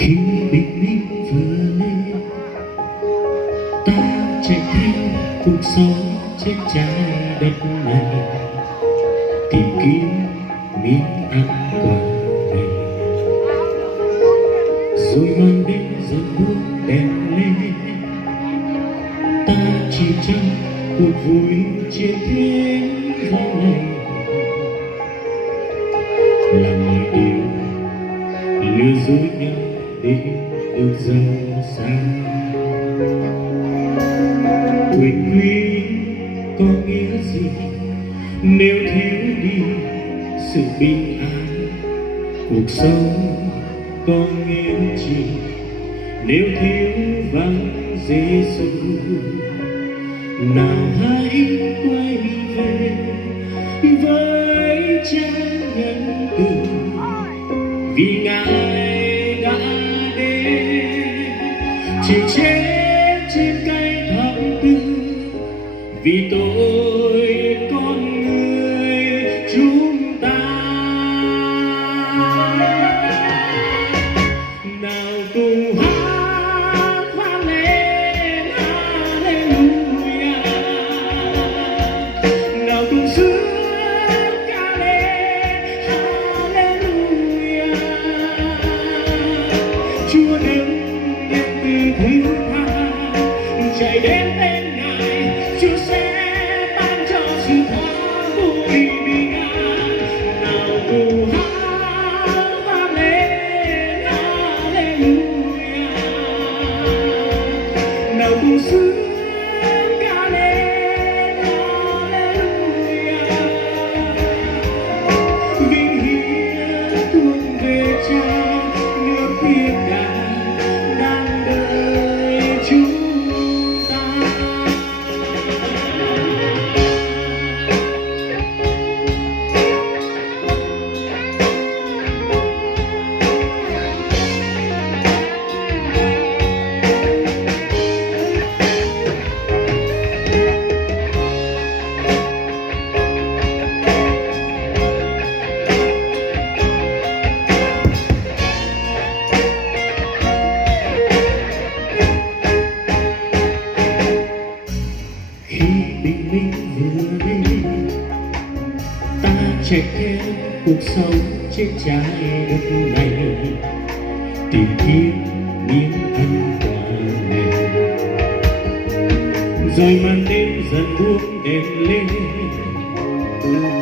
Khi bình minh vừa lên, ta chạy theo cuộc sống trên trái đất này, tìm kiếm miếng ăn qua ngày. Rồi màn đêm dần buông đèn lên, ta chỉ trong cuộc vui trên thế giới này. Làm mọi điều lừa dối nhau để được giàu sang. Quyền quý có nghĩa gì nếu thiếu đi sự bình an? Cuộc sống có nghĩa gì nếu thiếu vắng Giêsu? Nào hãy quay về với Cha nhân từ, vì Ngài đã đến chịu chết trên cây thập tự vì tội con người chúng ta. Nào cùng hát vang lên Hallelujah, nào cùng sướng ca lên Hallelujah. Chúa đứng nhận từ thứ tha, chạy đến bên Ngài, Chúa sẽ ban cho sự thoát vui bình an. Nào cùng hát vang lên Hallelujah, nào cùng sướng ca lên Hallelujah. Vinh hiển thuộc về Cha, nước thiên đàng đang đợi chúng ta. Khi bình minh vừa đến, ta chạy theo cuộc sống trên trái đất này, tìm kiếm miếng ăn qua ngày. Rồi màn đêm dần buông đèn lên,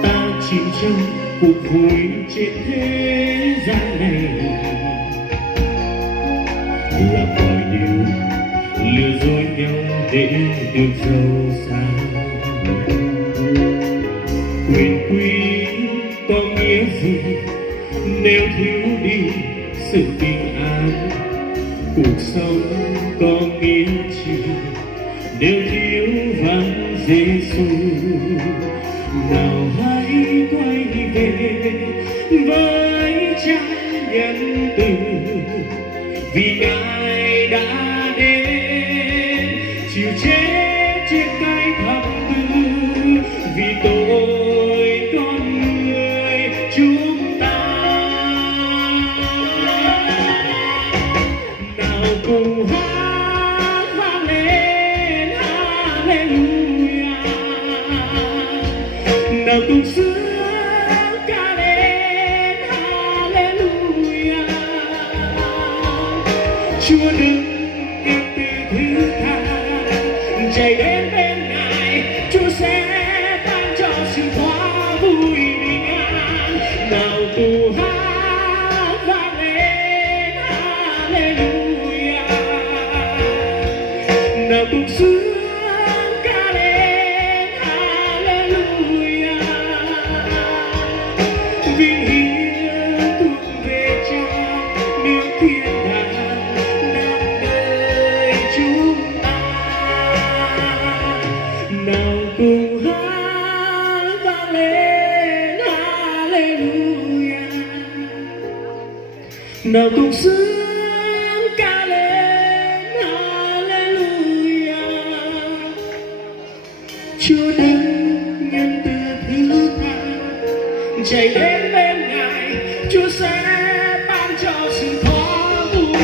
ta chìm trong cuộc vui trên thế gian này. Làm mọi điều lừa dối nhau để được giàu sang. Quyền quý có nghĩa gì nếu thiếu đi sự bình an? Cuộc sống có nghĩa gì nếu thiếu vắng Giêsu? Nào hãy quay về với Cha nhân từ, vì Ngài đã đến chịu chết trên cây thập tự vì tội con người chúng ta. Nào cùng hát vang lên Hallelujah, nào cùng sướng ca lên Hallelujah. Chúa đứng nhận từ thứ tha, chạy đến bên Ngài, Chúa sẽ ban cho sự thoát vui bình an. Nào cùng hát vang lên Hallelujah, nào cùng sướng ca lên Hallelujah. Vinh hiển thuộc về Cha, nước thiên đàng đang đợi chúng ta. Nào cùng hát vang lên Hallelujah, nào cùng sướng ca lên Hallelujah. Chúa đứng nhân từ thứ tha, chạy đến bên Ngài, Chúa sẽ ban cho sự thoát vui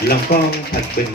lòng con thật bình